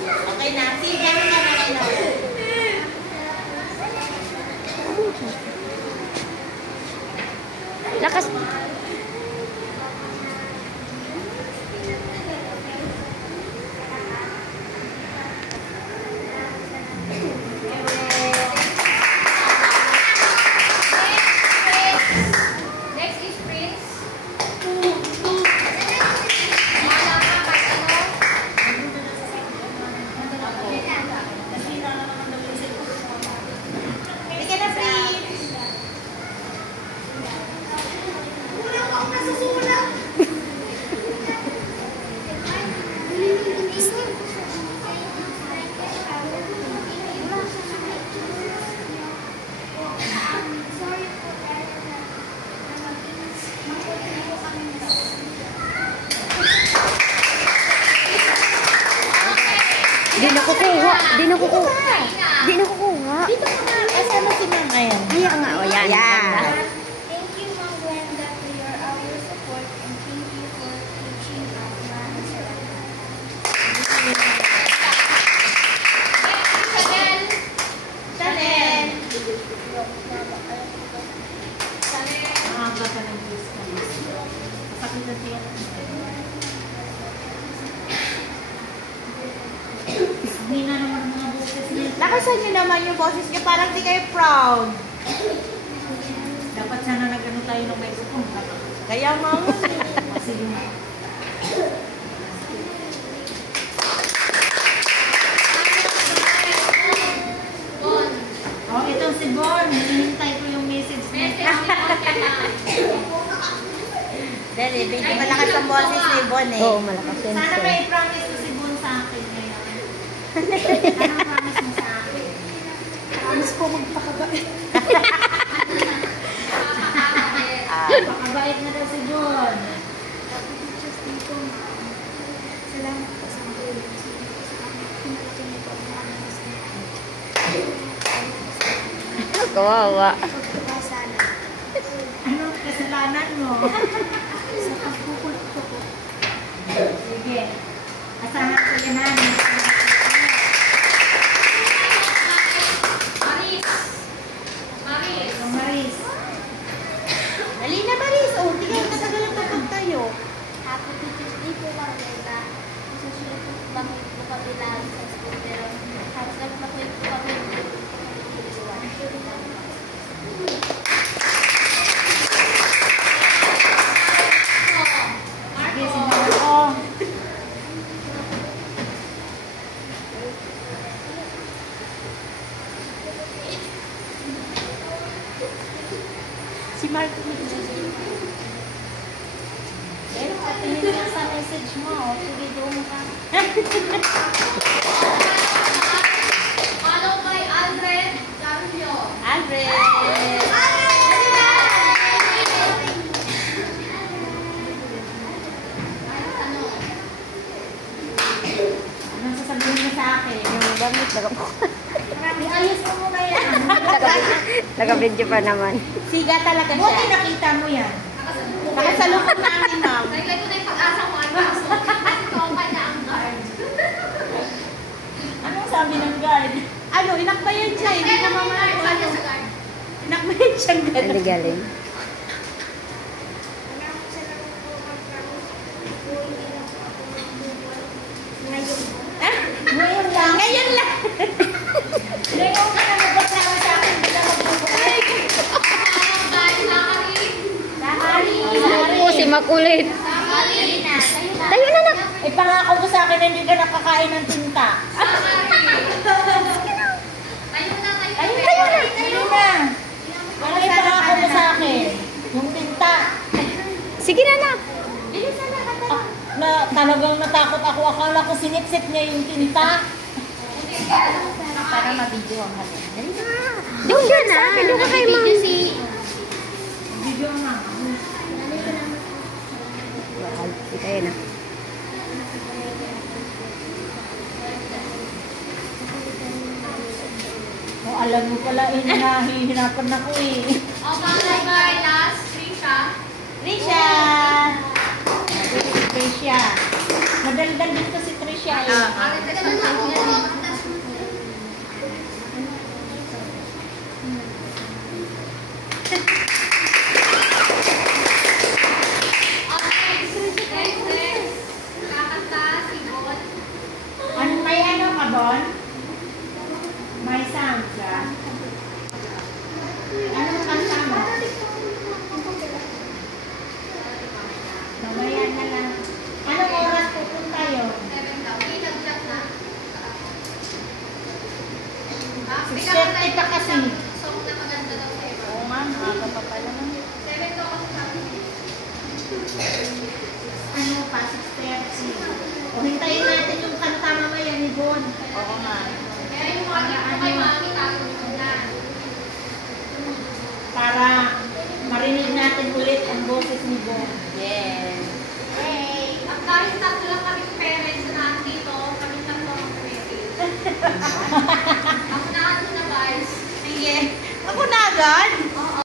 Okay na. Sige, okay na. Lakas. Di nakukuha. Dito ka nga. Asan mo si Mama yan? Kaya nga, o yan. Thank you, Ma'am Glenda, for your our support and thank you for teaching us. Maraming Chanel. Lakasan niyo naman yung boses niyo. Parang di kayo proud. Dapat sana nag-ano tayo ng microphone. Kaya Ma'am. Sige nga. Oh, itong si Bon. Hinihintay ko yung message niya. Dali, medyo malakas ang boses ni Bon eh. Oo, malakas yun. Sana may promise mo si Bon sa akin ngayon. Anong promise mo sa akin? Promise po magpakabait. Pakabait na daw si Bon. Salamat po sa mga pinalaki niyo po ang aming Kawawa. sana. Ano kasalanan mo? Sa pagkukulit ko po. Sige. Asahan ko yan namin. Maris. Dali na Maris. Oh, tingnan katagal ang kapag tayo. Happy Teacher's Day po, Ma'am Glenda. Susunod po kami po kami lang sa school. Pero hanggang na po kami Sige, singaw ko. Si Mark. Pero patingin lang sa message mo. Sige, doon ka. Followed by Alfred Carpio. Alfred. Anong sasabihin mo sa akin? Yung damit, Ayos mo muna yan. naka-video pa naman. Siga talaga Buti siya. nakita mo yan. Nakasalubong namin, Ma'am. Naglagay ko na yung pag-asa ko ang kaso. Kasi tropa niya ang guard. Anong sabi ng guard? Ano, inakbayan siya. Hindi ko Kaya mamaya naman ano. ano sa guard. Inakbayan siyang Hindi gano'n. galing. Ngayon lang. Ngayon lang. Ngayon ka na nagbasawa sa akin. Hindi na magbubuhay. Guys, Zachary. Oo, si makulit. Zachary. Tayo na na. Eh, pangako mo sa akin na hindi ka nakakain ng tinta. Tayo na, tayo Ayun, na. tayo na. Tayo na. Ano yung pangako mo sa akin? Yung tinta. Sige na na. Ah, na talagang natakot ako. Akala ko sinipsip niya yung tinta. Para mabidyo ang hati. Dali na. Doon ka na. Doon ka kay Ma'am. Video na. Di tayo na. Oh, alam mo pala, nahihirapan ako eh. Followed by last, Trisha. Risha. Trisha. Madaldal din to si Trisha. siya eh. May ano ka, Bon? May sound ka? Anong kanta mo? Mamaya na lang. Anong oras pupunta yun? 6:30 pa kasi. Oo nga, maaga pa pala naman. Ano pa, 6:30. O hintayin natin yung kanta mamaya ni Bon. Oo nga. Para marinig natin ulit ang boses ni Bon. Yes. Ang dahil tatlo lang kami parents na nandito, kami tatlo ang parents. Ako na guys. Sige. Ako na agad.